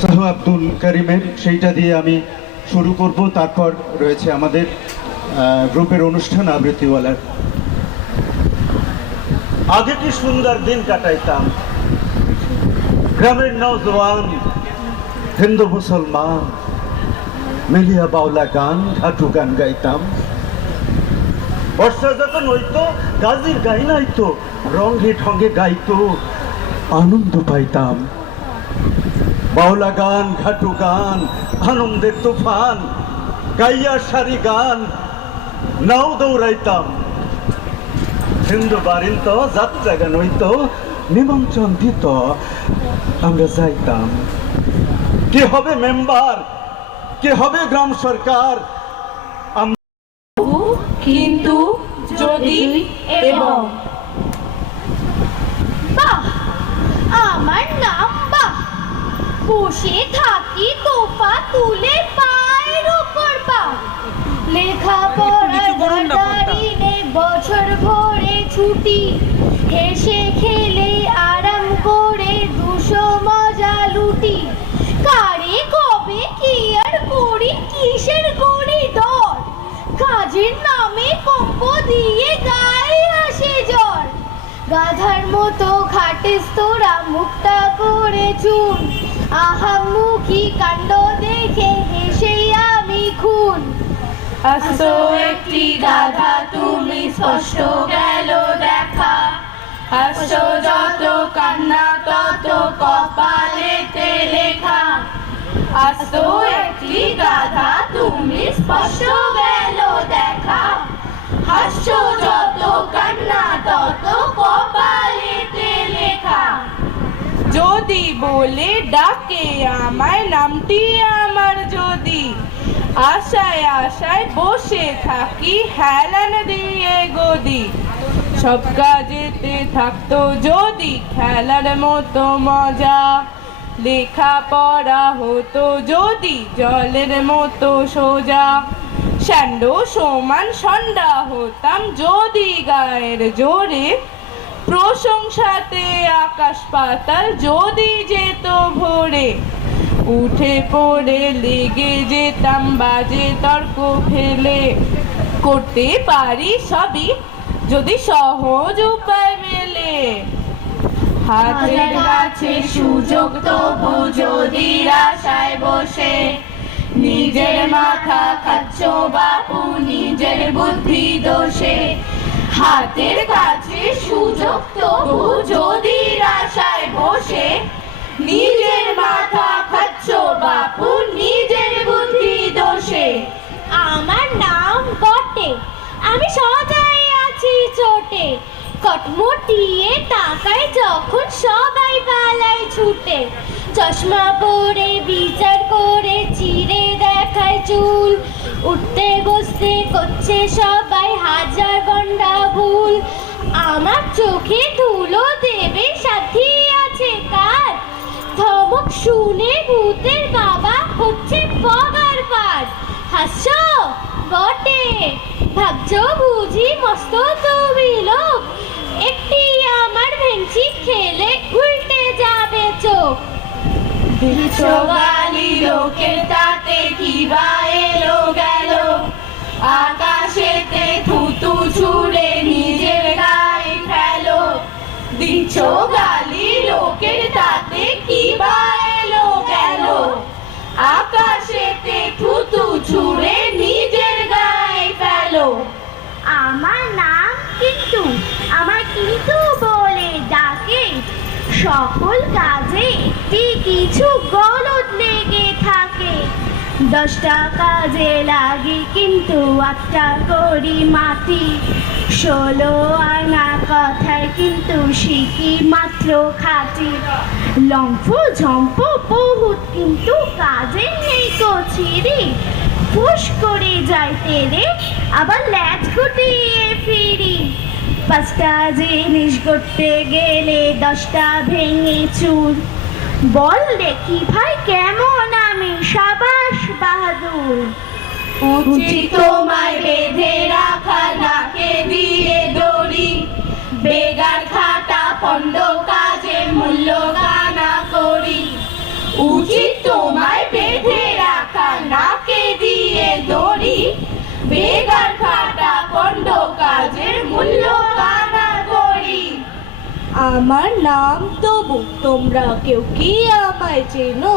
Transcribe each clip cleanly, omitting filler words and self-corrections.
সাহ আব্দুল করিমের, সেইটা দিয়ে আমি শুরু করব। তারপর রয়েছে আমাদের গ্রুপের অনুষ্ঠান আবৃত্তিওয়ালার। আগে কি সুন্দর দিন কাটাইতাম, গ্রামের নওজওয়ান হিন্দু মুসলমান মিলিয়া বাউলা গান, ঘাটু গান গাইতাম। বর্ষা যখন হইতো গাজির গাই নাইতো, রঙে ঢঙ্গে গাইতো, আনন্দ পাইতাম। বাউলা গান, ঘাটু গান, আনন্দের তুফান, গাইয়া সারি গান, নাও দৌড়াইতাম। হিন্দু বারিন্ত যাত্রা গান হইতো, নিমন্ত্রণ দিত, আমরা যাইতাম। কে হবে মেম্বার, কে হবে গ্রাম সরকার, কিন্তু যদি এবং বাহ, আমার নাম বাহ, বসে থাকি তোফা তুলে পায়ের উপর পা, লেখাপড়ার দরকারি নেই বছর ভরে ছুটি, হেসে খেলে আরাম করে 200 মজা লুটি। কারে কবে কি আর করি, কিসের করি ডর, কাজের নামে কম্প দিয়ে গায়ে আসে জ্বর। গাধার মতো খাটিস তোরা মুখটা করে চুন, আহামুখী কাণ্ড দেখে হেসেই আমি খুন। আস্ত একটি গাধা তুমি স্পষ্ট গেল দেখা, হাস্য যত কান্না তত কপালেতে লেখা। আস্ত একটি গাধা তুমি স্পষ্ট গেল দেখা, হাস্য যত কান্না তত কপালেতে লেখা। যদি বলে ডাকে আমায় নামটি আমার যদি, আশায় আশায় বসে থাকি হেলান দিয়ে গদি। সব কাজেতে থাকতো যদি খেলার মতো মজা, লেখাপড়া হতো যদি জলের মতো সোজা। ষণ্ড সমান ষণ্ডা হতাম যদি গায়ের জোরে, প্রশংসাতে আকাশ পাতাল যদি যেত ভরে। উঠে পড়ে লেগে যেতাম বাজে তর্ক ফেলে, করতে পারি সবই যদি সহজ উপায় মেলে। হাতের কাছে সুযোগ তবু যদি আশায় বসে, নিজের মাথা খাচ্ছ বাপু নিজের বুদ্ধি দোষে। হাতের কাছে সুযোগ তবু যদি আশায় বসে, নিজের মাথা খাচ্ছ বাপু নিজের বুদ্ধি দোষে। আমার নাম বটে, আমি সজাই আছি চোটে, কটমটিয়ে তাকাই যখন সবাই পালায় ছুটে। চশমা পরে বিচার করে চিড়ে দেখায় চুল, উঠতে বসতে করছে সবাই হাজার গন্ডা ভুল। আমার চোখে ধুলো দেবে সাথী আছে কার, ধমক শুনে ভূতের বাবা হচ্ছে বগার পার। হাস্য বটে, ভাবছো বুঝি মস্ত তুমি লোক, একটি আমার ভেঙচি খেলে উল্টে যাবে চোখ। দিচ্ছ গালি লোকের তাতে কি বা এলো গেল, আকাশেতে থুতু ছুড়ে নিজের গায়ে ফেলো। দিচ্ছ গালি লোকের তাতে কি বা এলো গেল, আকাশেতে থুতু ছুড়ে নিজের গায়ে ফেলো। আমার নাম কিন্তু, আমার কিন্তু বলে ডাকে, সকল কাজে একটি কিছু গলদ লেগে থাকে। 10টা কাজে লাগি কিন্তু 8টা করি মাটি, 16 আনা কথায় কিন্তু শিখি মাত্র খাটি। লম্ফ ঝম্প বহুত কিন্তু কাজে নেই কচিরি, ফুস করে যাইতে রে আবার ল্যাচ গুটিয়ে ফিরি। 5টা জিনিস করতে গেলে 10টা ভেঙে চুর, বল দেখি ভাই কেমন আমি সাবাস বাহাদুর। উচিত তোমায় বেঁধে রাখা নাকে দিয়ে দড়ি, বেগার খাটা পণ্ড কাজে মূল্য গানা করি। উচিত তোমায় বেঁধে রাখা নাকে দিয়ে দড়ি, বেগার খাটা পণ্ড কাজের মূল্য কানা করি। আমার নাম তবু তোমরা কেউ কি আমায় চেনো,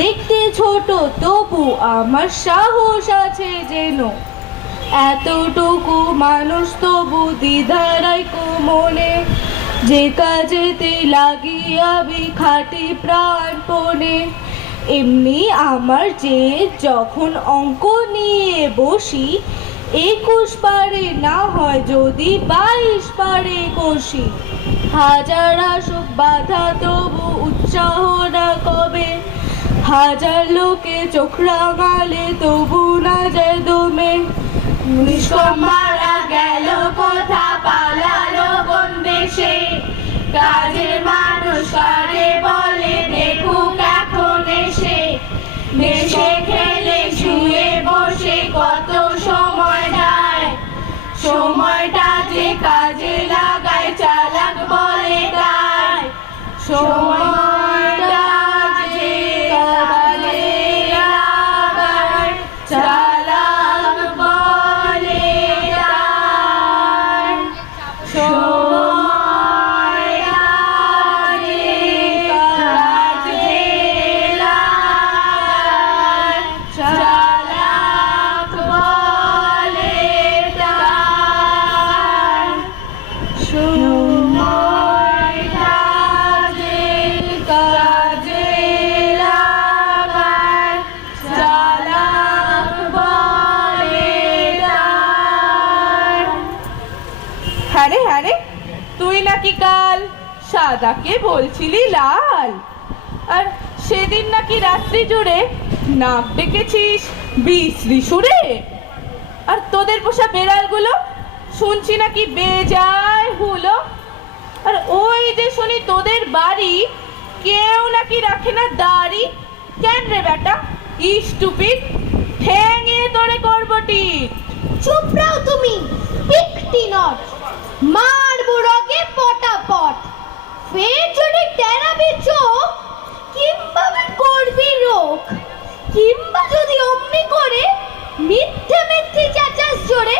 দেখতে ছোট তবু আমার সাহস আছে যেন। এতটুকু মানুষ তবু দ্বিধারাই মনে, যে কাজেতে লাগিয়ে আমি খাটি প্রাণপণে। এমনি আমার যে যখন অঙ্ক নিয়ে বসি, 21 পারে না হয় যদি 22 পারে কষি। হাজার আসুক বাধা তবু উৎসাহ না কবে, হাজার লোকে চোখ রাঙালে তবু না যায় দমে। নিষ্কম মারা গেল কোথা, পালালো কোন দেশে, কাজের মানুষ কারে বলে দেখুক এখন এসে। দেশে খেলে শুয়ে বসে কত সময় যায়, সময়টা যে কাজে লাগায় চালাক বলে তাই। সময়টা যে কাজে লাগায় চালাক বলে তাই। সময়টা যে কাজে লাগায় চালাক বলে তাই। সময়টা যে কাজে লাগায় চালাক বলে তাই। হ্যাঁ রে, তুই নাকি কাল সাদাকে বলছিলি লাল, আর সেদিন নাকি রাত্রি জুড়ে নাক ডেকেছিস বিশ্রী সুরে। আর তোদের পোষা বেড়ালগুলো শুনছি নাকি বেজায় হুলো। আর ওই যে শুনি তোদের বাড়ি কেউ নাকি রাখে না দাড়ি। কেন রে বেটা, স্টুপিড, ঠেঙিয়ে তোরে করবটি। চুপ রাও তুমি, পিকটি নট, মারবো রগে পটাপট। ফের যদি টেরাবি চোখ, কিংবা করবি রোগ, কিংবা যদি অমনি করে মিথ্যে মিথ্যে চাচাস জোরে,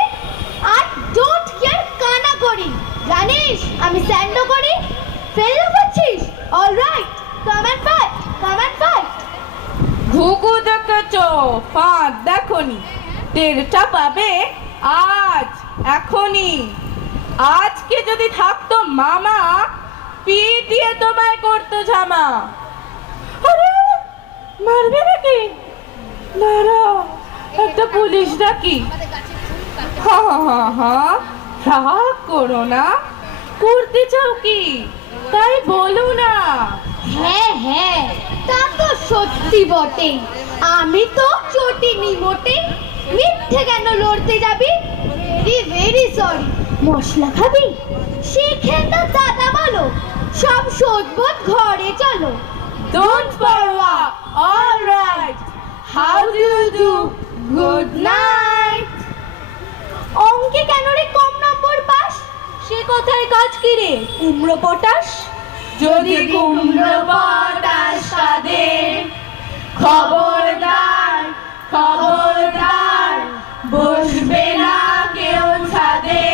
আর ডোন্ট কেয়ার কানা করি। জানিস আমি স্যান্ডো করি, ফেলো করছিস, alright, come and fight, come and fight. ঘুঘু দেখেছো, ফাঁদ দেখনি, টেরটা পাবে আজ এখনই। আজকে যদি থাকতো মামা, পিটিয়ে তোমায় করতো জামা। আরে মারবে নাকি? দাঁড়া, একটা পুলিশ ডাকি। হা রাগ করো না, করতে চাও কি তাই বলো না। হ্যাঁ, তা তো সত্যি বটে। আমি তো চটিনি মোটে, মিথ্যে কেন লড়তে যাবি? Very sorry. মশলা খাবি? শিখে না দাদা বলো, সব শোধবোধ ঘরে চলো। Don't parwa, all right. How do you do? Good night. অঙ্কে কেন রে কম নম্বর পাস? সে কথায় কাজ কি রে, কুমড়ো পটাশ? যদি কুমড়ো পটাশ কাঁদে, খবরদার খবরদার, বসবে না কেউ ছাদে।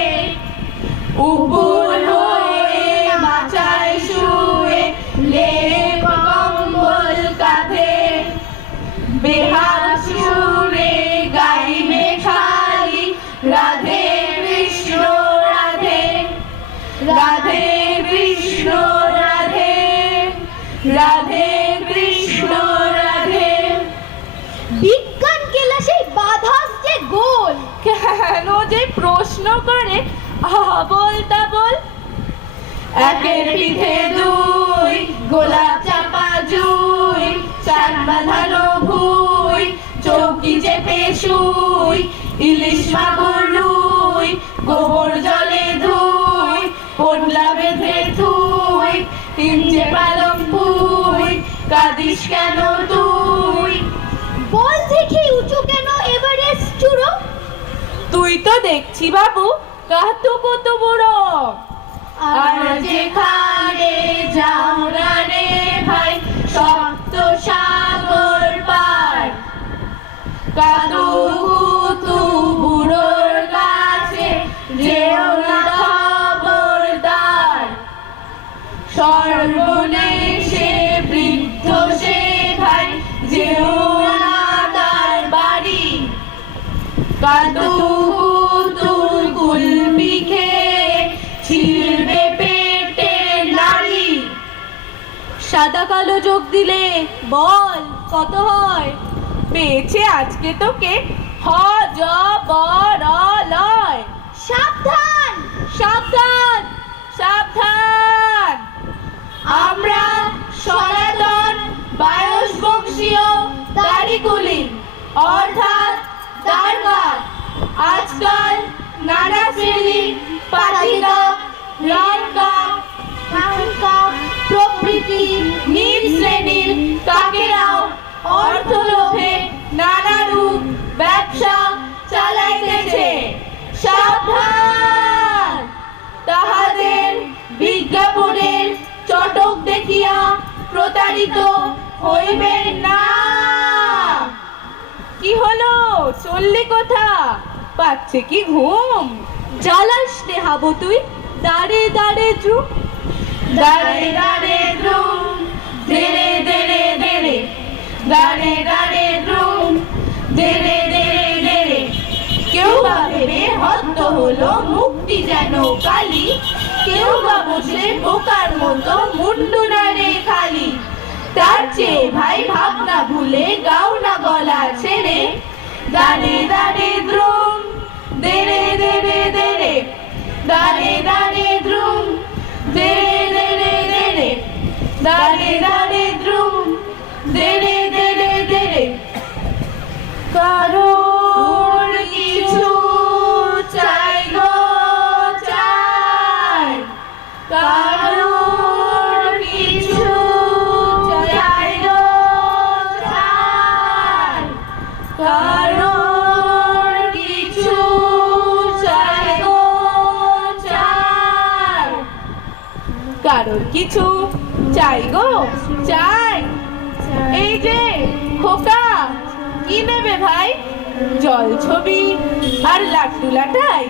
উপুর হয়ে মাচায় শুয়ে, লেপ কম্বল কাঁধে, বেহাল সুরে গাইবে খালি রাধে কৃষ্ণ রাধে, রাধে কৃষ্ণ রাধে, রাধে কৃষ্ণ রাধে। বিজ্ঞান ক্লাসে বাধাস যে গোল। কেন যে প্রশ্ন করে আবল তাবল। একের পিঠে দুই, গোলাপ চাপা জুই, চার বাঁধানো ভুই, চৌকি চেপে শুই, ইলিশ মাগুর রুই, গোবর জলে ধুই, পোটলা বেঁধে থুই, তিন যে পালং পুই, কাঁদিস কেন তুই? বল দেখি উঁচু কেন এভারেস্ট চূড়ো? তুই তো দেখছি বাবু কাতু কত বড়। আর যেখানে যাও রে ভাই, সপ্ত সাগর সাদা কালো যোগ দিলে বল কত হয়? পেয়েছে আজকে তোকে হ জ ব র লয়। সাবধান সাবধান সাবধান। আমরা সনাতন বায়স বংশীয় দাড়িকুলি অর্থাৎ দারগার আজকাল নানা শ্রেণীর পাতিকা রনকা প্রভৃতি নিজ শ্রেণীর কাকেরাও অর্থলোভে নানা রূপ ব্যবসা চালাইতেছে। সাবধান, তাহাদের বিজ্ঞাপনের চটক দেখিয়া প্রতারিত হইবেন না। কি হলো, চললি কোথা? পাচ্ছে কি ঘুম? জ্বালাস নে হাবো তুই, দাঁড়ে দাঁড়ে দ্রুম, দাঁড়ে দাঁড়ে দ্রুম, দেরে দেরে দেরে, দাঁড়ে দাঁড়ে দ্রুম, দেরে দেরে দেরে। কেউ বা ভেবে হত্যা হলো মুক্তি যেন কালী, কেউ বা বসে বোকার মতো মুন্ডু নাড়ে খালি। তার চেয়ে ভাই ভাবনা ভুলে গাও না গলা ছেড়ে, দাঁড়ে দাঁড়ে দ্রুম, দেরে দেরে দেরে, দাঁড়ে দাঁড়ে দ্রুম, দেরে দেরে দেরে, দাঁড়ে দাঁড়ে দ্রুম, দেরে দেরে দেরে। কারোর কিছু চাই গো চাই, কারোর কিছু চাই গো চাই, কারোর কিছু চাই গো চাই, কারোর কিছু চাই গো চাই। এই যে খোকা, কি নেবে ভাই? জল ছবি আর লাট্টু লাটাই,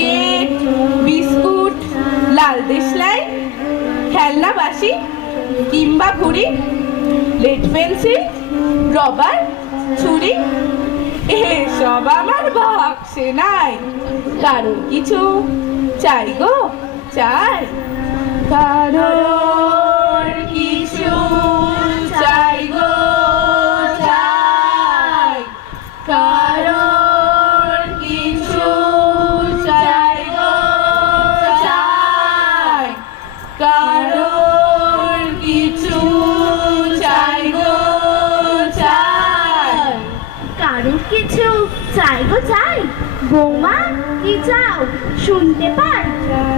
কেক বিস্কুট লাল দেশলাই, খেলনা বাসি কিংবা ঘুড়ি, লেড পেন্সিল রবার ছুরি, এসব আমার বাক্সে নাই। কারোর কিছু চাই গো চাই, কারোর কিছু চাই গো চাই, কারোর কিছু চাই গো চাই, কারোর কিছু চাই গো চাই। কারোর কিছু চাই গো চাই। বৌমা কি চাও শুনতে পাই?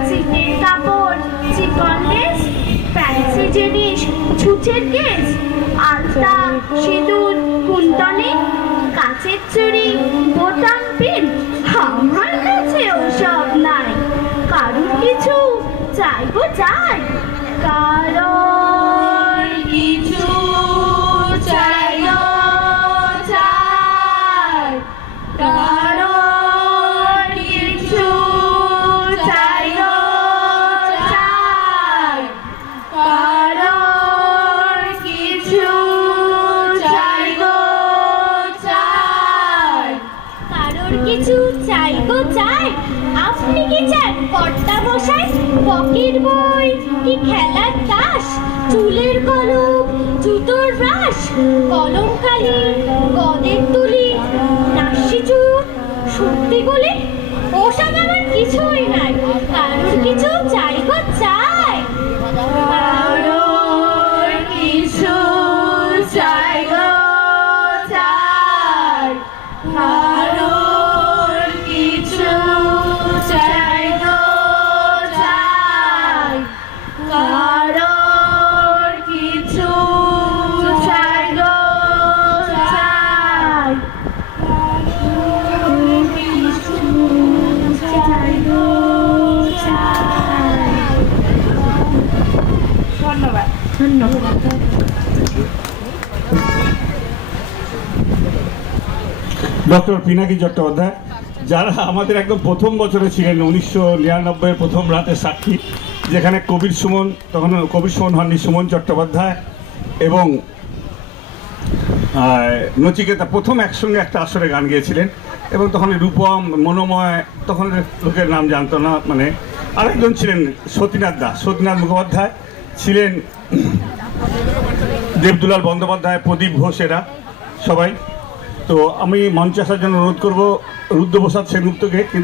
চিতের কাপড়, চিকন লেস, ফ্যান্সি জিনিস, ছুঁচের কেস, আলতা, সিঁদুর, কুন্তনে, কাচের চুড়ি, বোতাম পিন, আমার কাছে ওসব নাই। কারোর কিছু চাই গো চাই। কারোর কিছু চাই গো চাই, কারোর কিছু চাই গো চাই, কারোর কিছু চাই গো চাই। কারোর কিছু চাই গো চাই। আপনি কি চান কর্তা মশাই? পকেট বই কি খেলার তাস, চুলের কলম, জুতোর ব্রাশ, কলম কালি, গদের তুলি, নাসি চুর, সত্যি গুলি, ওসব আমার কিছুই নাই। কারোর কিছু চাই গো চাই। কারোর কিছু চাই গো চাই, কারোর কিছু চাই গো চাই, কারোর কিছু চাই গো চাই, কারোর কিছু চাই গো চাই। ধন্যবাদ। ডক্টর পিনাকি চট্টোপাধ্যায়, যারা আমাদের একদম প্রথম বছরে ছিলেন, 1999 প্রথম রাতের সাক্ষী, যেখানে কবির সুমন, তখন কবির সুমন হননি, সুমন চট্টোপাধ্যায় এবং নচিকেতা প্রথম একসঙ্গে একটা আসরে গান গেয়েছিলেন। এবং তখন রূপম, মনোময়, তখন লোকের নাম জানতো না, মানে আরেকজন ছিলেন সতীনাথ দাস, সতীনাথ মুখোপাধ্যায় ছিলেন দেবদুলাল বন্দ্যোপাধ্যায়, প্রদীপ ঘোষ, এরা সবাই। তো আমি মঞ্চে আসার জন্য অনুরোধ করবো রুদ্রপ্রসাদ সেনগুপ্তকে। কিন্তু